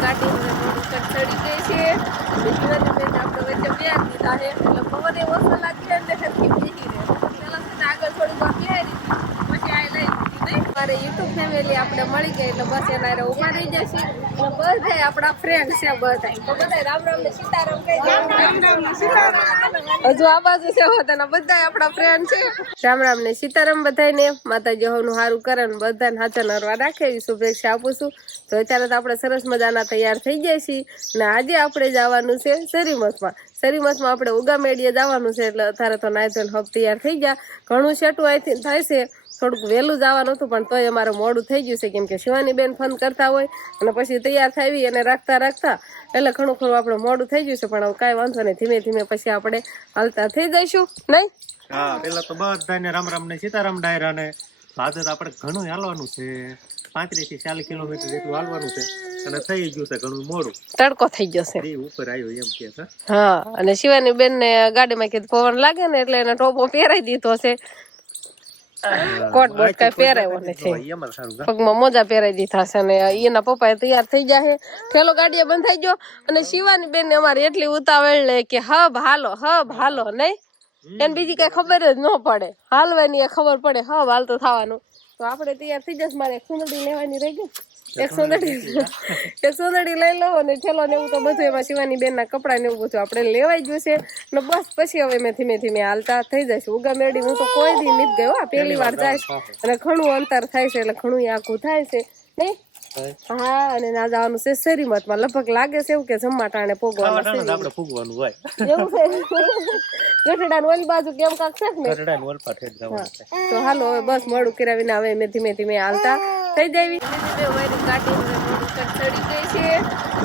ગાડી ચડી ગઈ છે. બેન આપણે વચ્ચે બે દીધા એટલે પવન એવો છે ને આગળ થોડીક વાર બેહારી પછી મારે યુટ્યુબ ફેમિલી આપણે મળી ગઈ એટલે બસ એના ઊભા રહી જશે બસ બધા આપણા ફ્રેન્ડ છે બધા તો બધા રામ રામ ને સીતારામ કહી દે. હજુ આ બાજુ છે હોતાના બધા આપણા ફ્રેન્ડ છે. રામ રામ ને સીતારામ બધાને માતાજી હોનું સારું કરે ને બધાને હાથે નરવા રાખે એવી શુભેચ્છા આપું છું. તો અત્યારે તો આપણે સરસ મજાના તૈયાર થઈ જાય છીએ. ને આજે આપણે જવાનું છે સરીમતમાં સરીમતમાં આપણે ઉગામેડીએ જવાનું છે એટલે અત્યારે તો ધોઈને હબ તૈયાર થઈ ગયા. ઘણું સેટું અહીંથી થાય છે. થોડુંક વહેલું જવાનું હતું પણ તોય અમારે મોડું થઈ ગયું છે કેમ કે શિવાની બેન ફોન કરતા હોય અને પછી તૈયાર થાવી અને રાખતા રાખતા એટલે ઘણું ખરું આપણે મોડું થઈ ગયું છે પણ કાંઈ વાંધો નહીં. ધીમે ધીમે પછી આપણે હાલતા થઈ જઈશું નહીં? હા પેલા તો બધાને રામ રામ ને સીતારામ ડાયરા ને આજે આપણે ઘણું હાલવાનું છે. પાંત્રીસથી ચાલીસ કિલોમીટર જેટલું હાલવાનું છે અને થઈ ગયું છે ઘણું મોડું. તડકો થઈ ગયો છે. ઉપર આવ્યો એમ કે હા અને શિવાની બેન ને ગાડીમાં કીધું પવન લાગે ને એટલે એને ટોપો પહેરાઈ દીધો છે. કોટ બોટ કઈ પહેરાયો નથી? પગમાં મોજા પહેરાઈ દીધા છે અને એના પપ્પા તૈયાર થઈ જાય ઠેલો ગાડીએ બંધાઈ ગયો અને શિવાની બેન અમારી એટલી ઉતાવળ લે કે હબ હાલો હબ હાલો નહીં એને બીજી કઈ ખબર જ ન પડે હાલવાની એ ખબર પડે હબ તો થવાનું તો આપણે તૈયાર થઈ જશે. મારે એક લેવાની રહી ગઈ. એક સુંદરી એક સુંદરી લઈ લો અને ઠેલો ને એવું તો બધું એમાં શિવાની બેનના કપડાં ને એવું બધું આપણે લેવાઈ ગયું છે. ને બસ પછી હવે મેં ધીમે ધીમે હાલતા થઈ જશે ઉગા મેળી હું તો કોઈ દી નીપ ગયો આ પહેલી વાર જાય અને ઘણું અંતર થાય છે એટલે ઘણું આખું થાય છે. નહીં? હા અને ના જવાનું છે શરીમતમાં લગભગ લાગે છે એવું કે જમવા ટાણે પોગવાનું ખાવા આપણે ફૂગવાનું હોય. એવું છે? ગઠડાની ઓલી બાજુ કેમ કાક છે ને? કરડા ને વલપા જવાનું છે. તો હાલો હવે બસ મોડું કરાવીને હવે મેં ધીમે ધીમે હાલતા થઈ જાવી ચડી ગઈ છે.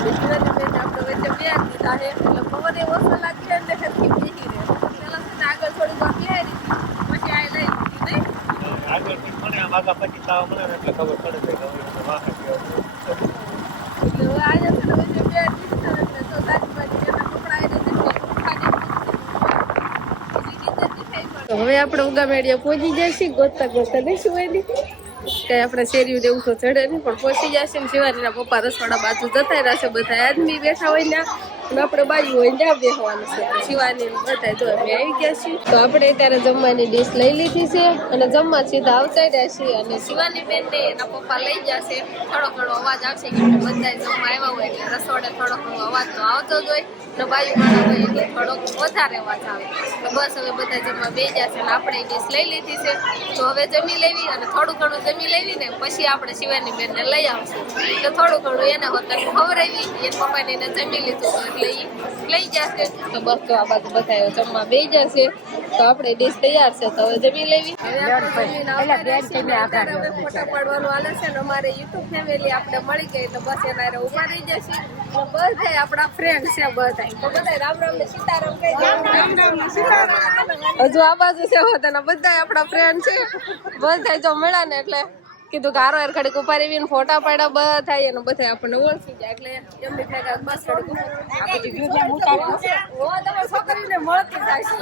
વિશ્વનાથ બેન આપણે વચ્ચે બે દીધા છે. એટલે પવન એવો લાગે ને સરખી બેસી રહે પેલા છે ને આગળ થોડીક વાર બેહારી હતી પછી આ લઈ લીધી નહીં આગળથી મને આમ આગા પછી તાવ મળે ને એટલે ખબર પડે છે કે હવે વાહન આપણે ઉગામેડીએ પહોંચી જઈશું ગોતતા ગોતતા દઈશું એની કઈ આપણે શેરી ને એવું તો ચડે નહીં પણ પહોંચી જશે ને શિવાજીના પપ્પા રસોડા બાજુ જતા રહેશે બધા આદમી બેઠા હોય ને અને આપણે બાજુ હોય ત્યાં બેસવાનું છે. શિવાની બધા જો અમે આવી ગયા છીએ. તો આપણે ત્યારે જમવાની ડીશ લઈ લીધી છે અને જમવા સીધા આવતા રહ્યા છીએ અને શિવાની બેન ને એના પપ્પા લઈ જશે થોડો ઘણો અવાજ આવશે કે બધા જમવા આવ્યા હોય એટલે રસોડે થોડો ઘણો અવાજ તો આવતો જ હોય. ને બાજુ માણા હોય એટલે થોડોક વધારે અવાજ આવે. તો બસ હવે બધા જમવા બે ગયા છે અને આપણે ડીશ લઈ લીધી છે. તો હવે જમી લેવી અને થોડું ઘણું જમી લેવી ને પછી આપણે શિવાની બેન ને લઈ આવશું. તો થોડું ઘણું એને હોતન ખવરાવી એ પપ્પાને જમી લીધું. તો એટલે ઈ લઈ જશે તો બસ તો આ બાજુ બતાવ્યો જમવા બે જશે તો આપણે ડીશ તૈયાર છે. તો હવે જમી લેવી. ફોટા પાડવાનું હાલે છે ને અમારે યુટ્યુબ ફેમિલી આપણે મળી ગઈ તો બસ એના ઊભા રહી જશે બધા આપણા ફ્રેન્ડ છે બધા તો બધા રામ રામ ને સીતારામ કહી. હજુ આ બાજુ છે હોતાના બધા આપણા ફ્રેન્ડ છે. બધા જો મળ્યા ને એટલે કીધું હારો હાર ઘડીક ઊભા રહીને ફોટા પાડ્યા બધા અને બધા આપણને ઓળખી જાય એટલે એમની થાય કે બસ ઘડીક છોકરીને મળતી જાય છે.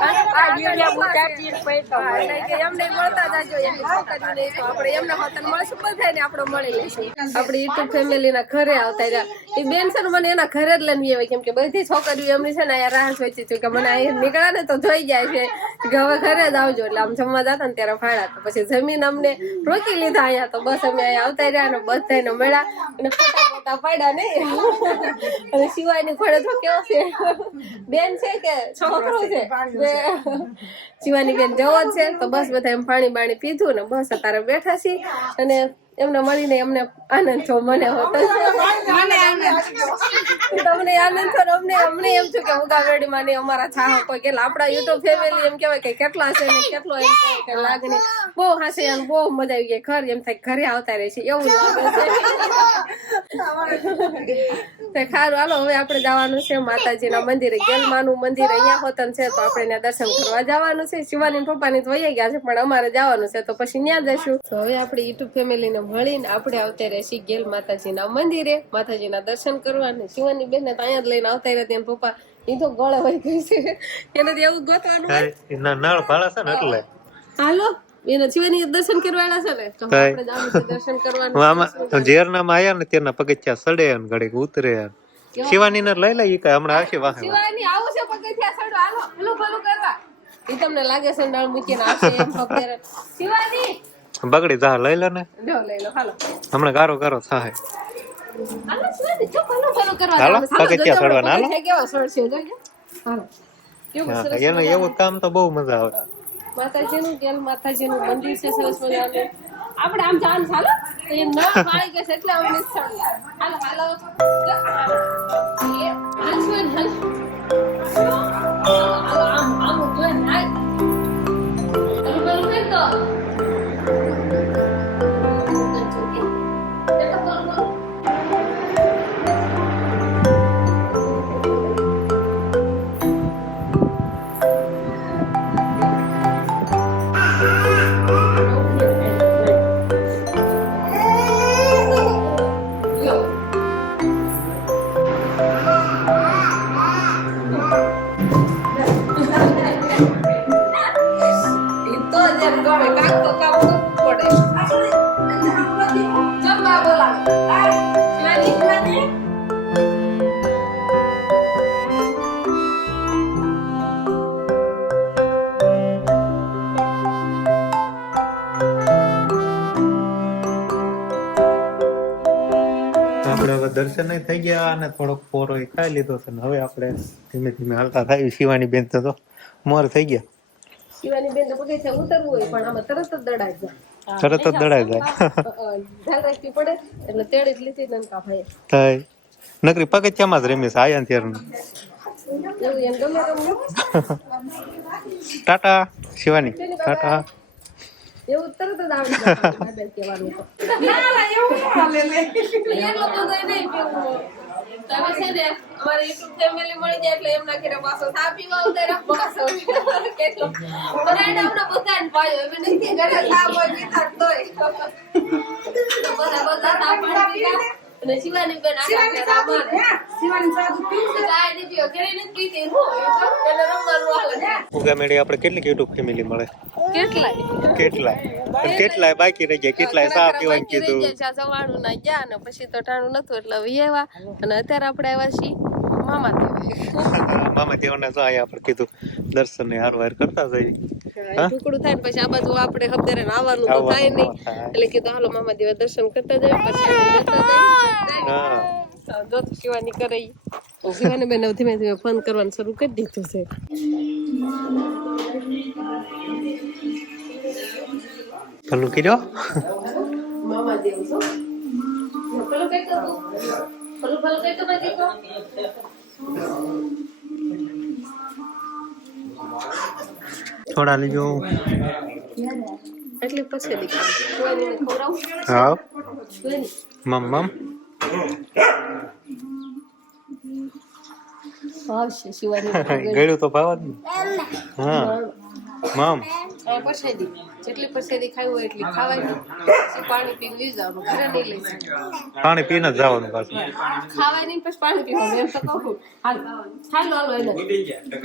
આ વીડિયો ઉતારતી પૈસા એટલે કે એમને મળતા જાજો એમની છોકરીને તો આપણે એમને હોતન મળશું બધાને આપણે મળી લઈશું. આપણી યુટ્યુબ ફેમિલીના ઘરે આવતા રહ્યા. એ બેન છે ને મને એના ઘરે જ લઈને આવે કેમ કે બધી છોકરીઓ એમની છે ને અહીંયા રાહ સોચી છે કે મને અહીં નીકળ્યા ને તો જોઈ જાય છે. કે હવે ઘરે જ આવજો એટલે આમ જમવા જતા ને ત્યારે ફાળા પછી જમીન અમને રોકી લીધા અહીંયા તો બસ અમે અહીંયા આવતા રહ્યા અને બધાને મેળા અને ફોટા ફોટા પાડ્યા ને અને શિવાયની ઘોડે તો કેવો છે? બેન છે કે છોકરો છે? શિવાની બેન જવો જ છે તો બસ બધા એમ પાણી બાણી પીધું ને બસ અત્યારે બેઠા છીએ. અને એમને મળીને એમને આનંદ થયો મને હોતો. તમને આનંદ થયો અમને અમને એમ થયું કે ઉગાવેડી માં અમારા ચાહક કોઈ કે આપણા યુટ્યુબ ફેમિલી એમ કેવાય કે કેટલા છે ને કેટલો એમ કે લાગણી. બહુ હાસે અને બહુ મજા આવી ગઈ. ઘર એમ થાય ઘરે આવતા રહે છે એવું લાગે છે. ખારું હાલો હવે આપણે જવાનું છે માતાજીના મંદિરે. ગેલમાનું મંદિર અહીંયા હોતન છે તો આપણે ત્યાં દર્શન કરવા જવાનું છે. શિવાની પપ્પાની તો વહી ગયા છે પણ અમારે જવાનું છે તો પછી ત્યાં જઈશું તો હવે આપણે યુટ્યુબ ફેમિલીને મળીને આપણે આવતા રહેશી ગેલ માતાજીના મંદિરે માતાજીના દર્શન કરવા અને શિવાની બેન ને અહીંયા જ લઈને આવતા રહ્યા ત્યાં પપ્પા એ તો ગળે વહી ગઈ છે. એને તો એવું ગોતવાનું હોય. નળ ભાળે છે ને એટલે. હાલો દર્શન કરવાના છે ને? આયા ને તેના પગથિયા સડે ને ઘડીક ઉતરે શિવાની ને લઈ લઈ હમણાં આવશે વાહે. શિવાની આવું છે પગથિયા ચડો હાલો ભલું ભલું કરવા. એ તમને લાગે નળ મૂકીને આવશે એમ શિવાની! બગડી જા લઈ લે ને. હમણાં ગારો ગારો થાય. હાલો પગથિયા જોજો. હાલો. એનું એવું કામ તો બહુ મજા આવે. માતાજીનું ગેલ માતાજીનું મંદિર છે સરસ મજાનું. આપણે આમ જવાનું ચાલો એ નળ પાણી કે એટલે અમને સ્થળ હાલો હાલો. આમ આમ જોઈ નાય હાલો, તો. Itu કાક તો કાક પડે જમવા બોલાવે. આપણે હવે દર્શન થઈ ગયા અને થોડોક પોરો ખાઈ લીધો છે. હવે આપણે ધીમે ધીમે હાલતા થાય. શિવાની બેન તો મોર થઈ ગયા. શિવાની બેન પગે છે ઉતરવું હોય પણ આમાં તરત જ દડાઈ જાય. તરત જ દડાઈ જાય. ધ્યાન રાખવી પડે એટલે તેડી જ લીધી નનકા ભાઈ થાય નકરી પગથિયામાં જ રમી છે આયા ને ત્યારનું ટાટા શિવાની. ટાટા. એવું તરત જ આવડી જાય કહેવાનું તો. નહીં. તમે છે ને અમારે યુટ્યુબ ફેમિલી મળી જાય એટલે એમના ઘરે પાછો સાપી વાવ ઉતારે પાછો. કેટલો બનાવીને અમને બધાને પાયો. એમ નથી ઘરે ચા હોય તોય. બધા બધા પીતા. અને શિવાની બેન આખા ઘરે અમારે. તો ચા નહીં પીવો. ઘરે નથી પીતી. હું એટલે રમવાનું હાલે. ઉગા મેડી આપણે કેટલી યુટ્યુબ ફેમિલી મળે કેટલાય કેટલાય કેટલાય બાકી રહી ગયા કેટલાય સા પીવાનું કીધું સવાણું ના ગયા અને પછી તો ટાણું નતું એટલે હવે અને અત્યારે આપણે આવ્યા છીએ મામા દેવે મામા દેવાના તો આયા આપણે કીધું દર્શન ને હારવાર કરતા જઈએ ટુકડું થાય પછી આ બાજુ આપણે હબદારે આવવાનું તો થાય નહીં. એટલે કીધું હાલો મામા દેવા દર્શન કરતા જાય પછી હા. જો શિવાની કરે ઈ. શિવાની બેન ધીમે ધીમે ફોન કરવાનું શરૂ કરી દીધું છે. ભલું કર્યો? મામા દેવ છો? પેલું કઈ થોડા લેજો એટલે પછી દીકરા હા મમ મમ ભાવશે શિવાની ગળ્યું તો ભાવ જ ને હા મમ. પરસેદી. જેટલી પરસેદી ખાવી હોય એટલી ખાવાની. પછી પાણી લઈ જવાનું. ઘરે નહીં લઈ જવાનું. પાણી પીને જ જવાનું પાછું. ખાવાય નહીં પછી પાણી પીવાનું. એમ તો કહું હાલો. હાલો હાલો એને.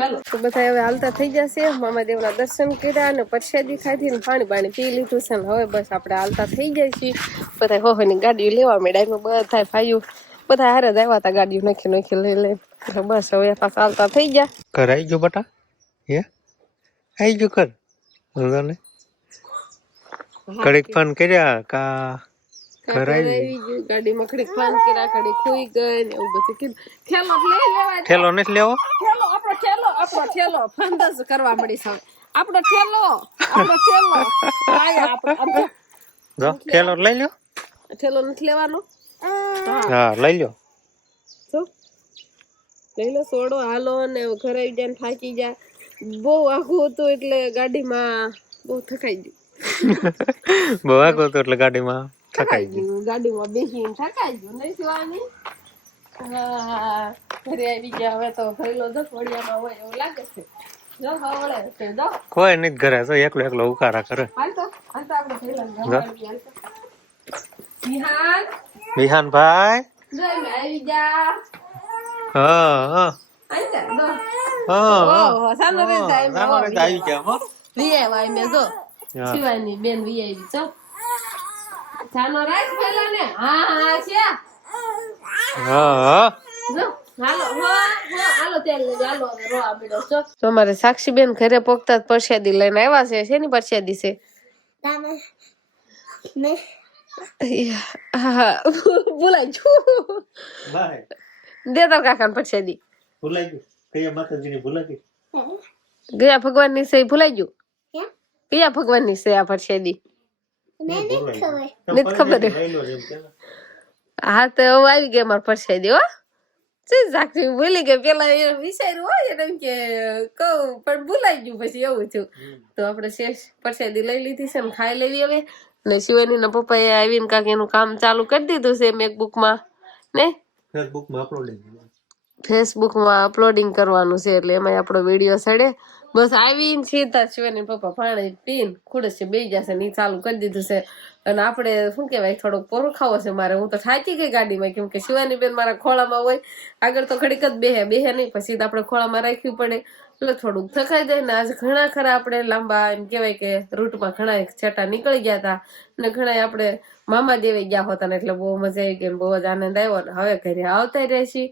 હાલો. તો બધા હવે હાલતા થઈ જશે. મામા દેવના દર્શન કર્યા અને પરસેદી ખાધી ને પાણી પાણી પી લીધું છે. ને હવે બસ આપણે હાલતા થઈ જાય છીએ. બધા હોવાની ગાડીઓ લેવા એમાં બધા ભાઈઓ. બધા હારે જ આવ્યા હતા ગાડીઓ નાખી નાખી લઈ લઈ. બસ હવે પાછા હાલતા થઈ ગયા. ઘરે આવી ગયો બટા? હે? આવી ગયો કર. વાંધો નહીં કડીક ફોન કર્યા કા ને ઠેલો નથી લેવો? કરવા મળી આપણો ઠેલો આપણો ઠેલો. જો. ઠેલો લઈ લ્યો. ઠેલો નથી લેવાનો? હા. લઈ લ્યો. જો. લઈ લો સોડો હાલો ને ઘરે જાય ને થાકી જાય. બહુ આખું હતું એટલે ગાડીમાં બહુ થકાઈ ગયું. બહુ આખું હતું એટલે ગાડીમાં થકાઈ ગયું. ગાડીમાં બેસીને થકાઈ ગયું. નહીં શિવાની હા ઘરે આવી ગયા. હવે તો ભરેલો જો હોય એવું લાગે છે. જો હવળે છે. જો. કોઈ નથી ઘરે તો એકલો એકલો ઉકારા કરે. હાલ તો હાલ તો આપણે ભરેલા જવા આવી હાલ તો વિહાન? વિહાન ભાઈ? જો આવી જા હા હા. આઈ જા. આવી ગયા લઈ આવ્યા એમ જો શિવાની બેન વીઆઈ ચો ચાલો રાખ પેલા ને હા હા છે જો, અમારે સાક્ષીબેન ઘરે પોગતા પરસાદી લઈને આવ્યા છે શેની પરસાદી છે? હા છું દે તો કાકા પરસાદી. ભૂલાઈ ગયું. કયા માતાજીની ભૂલાઈ ગયા ભગવાનની છે ભૂલાઈ ગયું? કયા ભગવાનની છે આ પરસાદી નથી ખબર. હા તો હવે આવી ગયા મારે પરસાદી હો. સાક્ષી ભૂલી ગઈ. પેલા એ વિચાર્યું હોય એમ કે કહું પણ ભૂલાઈ ગયું પછી એવું થયું. તો આપણે શેષ પરસાદી લઈ લીધી છે ને ખાઈ લેવી હવે. ને શિવાની ના પપ્પાએ આવીને કાંક એનું કામ ચાલુ કરી દીધું છે મેકબુકમાં ને? ફેસબુકમાં અપલોડ ફેસબુકમાં અપલોડિંગ કરવાનું છે એટલે એમાં આપણો વીડિયો સડે. બસ આવીને સીધા શિવાની પપ્પા પાણી પીન ખુડસ બે જશે ને ચાલુ કરી દીધું છે. અને આપણે શું કહેવાય, થોડોક પોરો ખાવો છે મારે. હું તો થાકી ગઈ ગાડીમાં, કેમ કે શિવાની બેન મારા ખોળામાં હોય, આગળ તો ખડીક જ બેહે બેહે નહીં, પછી આપણે ખોળામાં રાખવી પડે. એટલે થોડુંક થકાઈ જાય ને આજે ઘણા ખરા આપણે લાંબા, એમ કહેવાય કે રૂટમાં ઘણા છેટા નીકળી ગયા હતા. અને ઘણા આપણે મામા દેવી ગયા હતા ને એટલે બહુ મજા આવી ગઈ ને બહુ જ આનંદ આવ્યો ને હવે ઘરે આવતા રહે છીએ